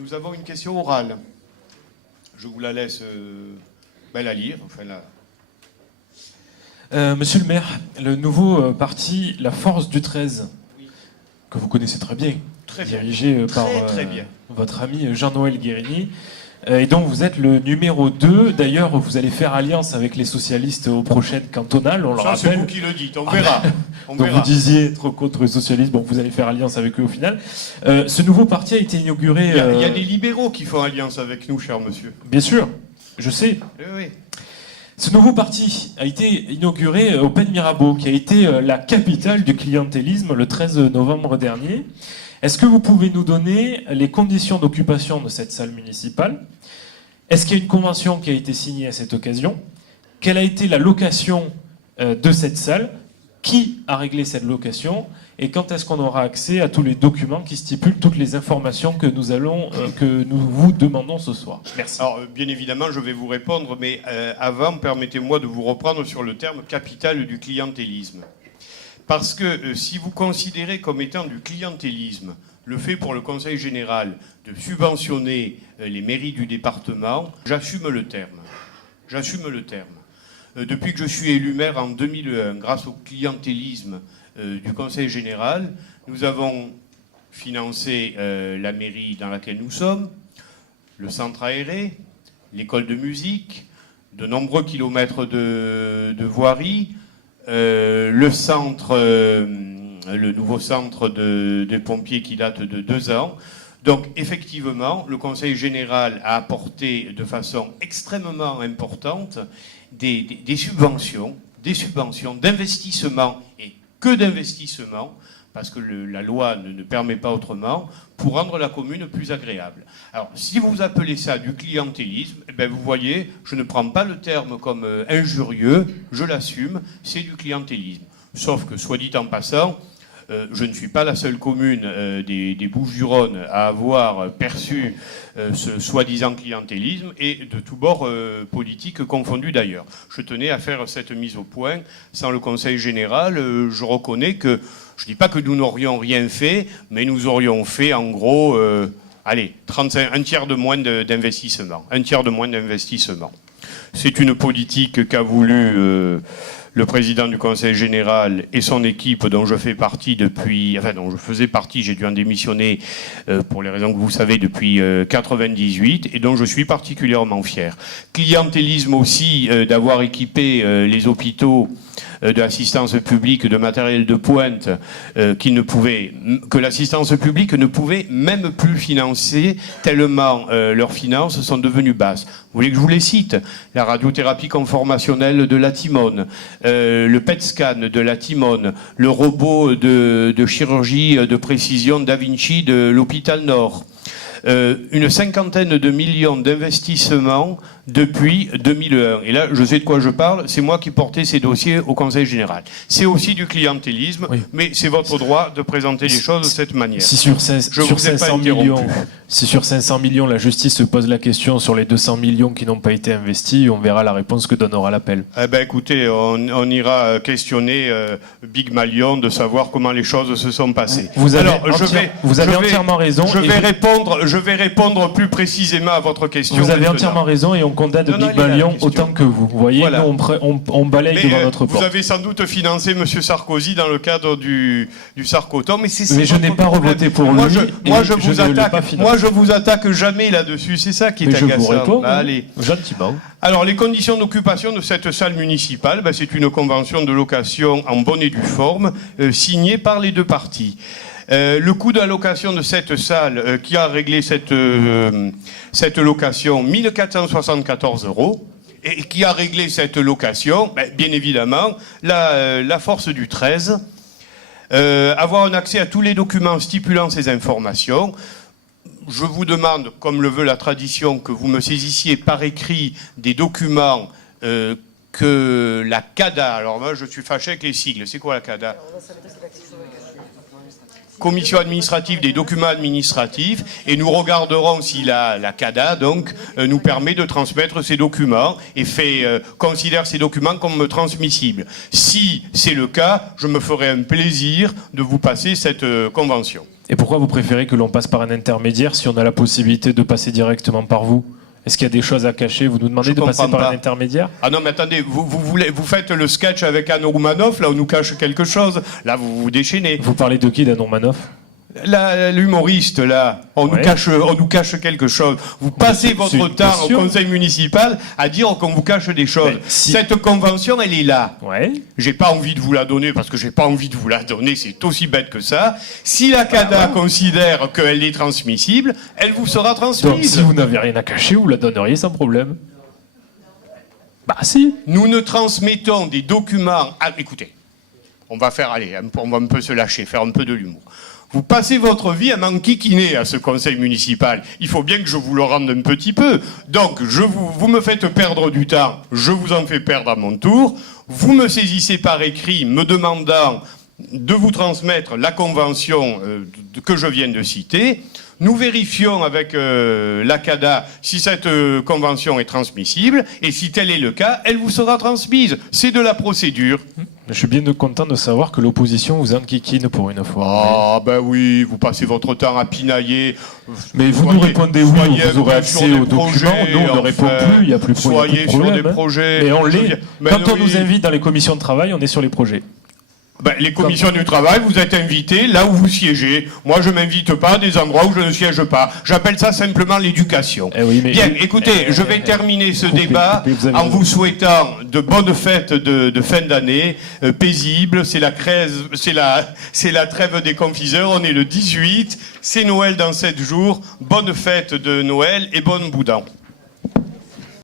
Nous avons une question orale. Je vous la laisse la lire. Enfin, Monsieur le maire, le nouveau parti La Force du 13, que vous connaissez très bien, dirigé par votre ami Jean-Noël Guérini, et dont vous êtes le numéro 2. D'ailleurs, vous allez faire alliance avec les socialistes aux prochaines cantonales, on le rappelle. C'est vous qui le dites, on verra. Donc vous disiez être contre les socialistes, bon, vous allez faire alliance avec eux au final. Ce nouveau parti a été inauguré... Il y a des libéraux qui font alliance avec nous, cher monsieur. Bien sûr, je sais. Oui. Ce nouveau parti a été inauguré au Pen Mirabeau, qui a été la capitale du clientélisme le 13 novembre dernier. Est-ce que vous pouvez nous donner les conditions d'occupation de cette salle municipale? Est-ce qu'il y a une convention qui a été signée à cette occasion? Quelle a été la location de cette salle? Qui a réglé cette location? Et quand est-ce qu'on aura accès à tous les documents qui stipulent toutes les informations que nous vous demandons ce soir? Merci. Alors, bien évidemment, je vais vous répondre, mais avant, permettez-moi de vous reprendre sur le terme capital du clientélisme. Parce que si vous considérez comme étant du clientélisme le fait pour le Conseil général de subventionner les mairies du département, j'assume le terme. J'assume le terme. Depuis que je suis élu maire en 2001, grâce au clientélisme du Conseil général, nous avons financé la mairie dans laquelle nous sommes, le centre aéré, l'école de musique, de nombreux kilomètres de voirie, le nouveau centre des pompiers qui date de 2 ans. Donc effectivement, le Conseil général a apporté de façon extrêmement importante des subventions, d'investissement, et que d'investissement, parce que la loi ne permet pas autrement, pour rendre la commune plus agréable. Alors, si vous appelez ça du clientélisme, vous voyez, je ne prends pas le terme comme injurieux, je l'assume, c'est du clientélisme. Sauf que, soit dit en passant, je ne suis pas la seule commune des Bouches-du-Rhône à avoir perçu ce soi-disant clientélisme, et de tous bords politiques confondus d'ailleurs. Je tenais à faire cette mise au point. Sans le Conseil général, je reconnais que, je ne dis pas que nous n'aurions rien fait, mais nous aurions fait en gros, un tiers de moins d'investissement. Un tiers de moins d'investissement. C'est une politique qu'a voulu... le président du Conseil général et son équipe dont je fais partie dont je faisais partie, j'ai dû en démissionner pour les raisons que vous savez depuis 98, et dont je suis particulièrement fier. Clientélisme aussi d'avoir équipé les hôpitaux de l'assistance publique de matériel de pointe que l'assistance publique ne pouvait même plus financer tellement leurs finances sont devenues basses. Vous voulez que je vous les cite? La radiothérapie conformationnelle de la Timone, le PET scan de la Timone, le robot de chirurgie de précision Da Vinci de l'hôpital Nord. Une 50aine de millions d'investissements depuis 2001. Et là, je sais de quoi je parle, c'est moi qui portais ces dossiers au Conseil général. C'est aussi du clientélisme, oui. Mais c'est votre droit de présenter les choses de cette manière. Si sur 500 millions, la justice se pose la question sur les 200 millions qui n'ont pas été investis, on verra la réponse que donnera l'appel. Écoutez, on ira questionner Big Malion de savoir comment les choses se sont passées. Vous avez entièrement raison. Je vais répondre plus précisément à votre question. Vous avez entièrement raison, et on condamne Big Malion autant que vous. Vous voyez, voilà. Nous, on balaye devant notre porte. Vous avez sans doute financé M. Sarkozy dans le cadre du Sarkoton, mais je n'ai pas revoté pour lui. Moi, je vous attaque jamais là-dessus. C'est ça qui est agaçant. Je vous réponds, allez, gentiment. Alors, les conditions d'occupation de cette salle municipale, c'est une convention de location en bonne et due forme, signée par les deux parties. Le coût de la location de cette salle, qui a réglé cette location, 1 474 €, et qui a réglé cette location, bien évidemment, la force du 13, avoir un accès à tous les documents stipulant ces informations. Je vous demande, comme le veut la tradition, que vous me saisissiez par écrit des documents que la CADA, alors moi je suis fâché avec les sigles, c'est quoi la CADA ? Commission administrative des documents administratifs, et nous regarderons si la CADA donc nous permet de transmettre ces documents et considère ces documents comme transmissibles. Si c'est le cas, je me ferai un plaisir de vous passer cette convention. Et pourquoi vous préférez que l'on passe par un intermédiaire si on a la possibilité de passer directement par vous? Est-ce qu'il y a des choses à cacher? Vous nous demandez de passer par un intermédiaire? Ah non, mais attendez, vous faites le sketch avec Anne Roumanoff, là on nous cache quelque chose. Là, vous vous déchaînez. Vous parlez de qui, d'Anne Roumanoff? L'humoriste, là, on nous cache quelque chose. Vous passez votre temps au conseil municipal à dire qu'on vous cache des choses. Cette convention, elle est là. Ouais. J'ai pas envie de vous la donner parce que j'ai pas envie de vous la donner, c'est aussi bête que ça. Si la CADA considère qu'elle est transmissible, elle vous sera transmise. Donc si vous n'avez rien à cacher, vous la donneriez sans problème. Bah si. Nous ne transmettons des documents... Ah, écoutez, on va un peu se lâcher, faire un peu de l'humour. Vous passez votre vie à m'enquiquiner à ce conseil municipal. Il faut bien que je vous le rende un petit peu. Donc, vous me faites perdre du temps, je vous en fais perdre à mon tour. Vous me saisissez par écrit, me demandant de vous transmettre la convention que je viens de citer. Nous vérifions avec la CADA si cette convention est transmissible, et si tel est le cas, elle vous sera transmise. C'est de la procédure. Je suis bien content de savoir que l'opposition vous enquiquine pour une fois. Ah ben oui, vous passez votre temps à pinailler. Mais vous nous répondez oui, vous aurez accès aux documents. Nous, on ne répond plus, il n'y a plus de problème. Soyez sur des projets. Mais on l'est. Quand on nous invite dans les commissions de travail, on est sur les projets. Ben, les commissions du travail, vous êtes invités là où vous siégez. Moi, je m'invite pas à des endroits où je ne siège pas. J'appelle ça simplement l'éducation. Oui, mais... Bien, écoutez, je vais terminer ce débat en vous souhaitant de bonnes fêtes de fin d'année, paisibles. C'est la trêve des confiseurs. On est le 18. C'est Noël dans 7 jours. Bonne fête de Noël et bonne boudin.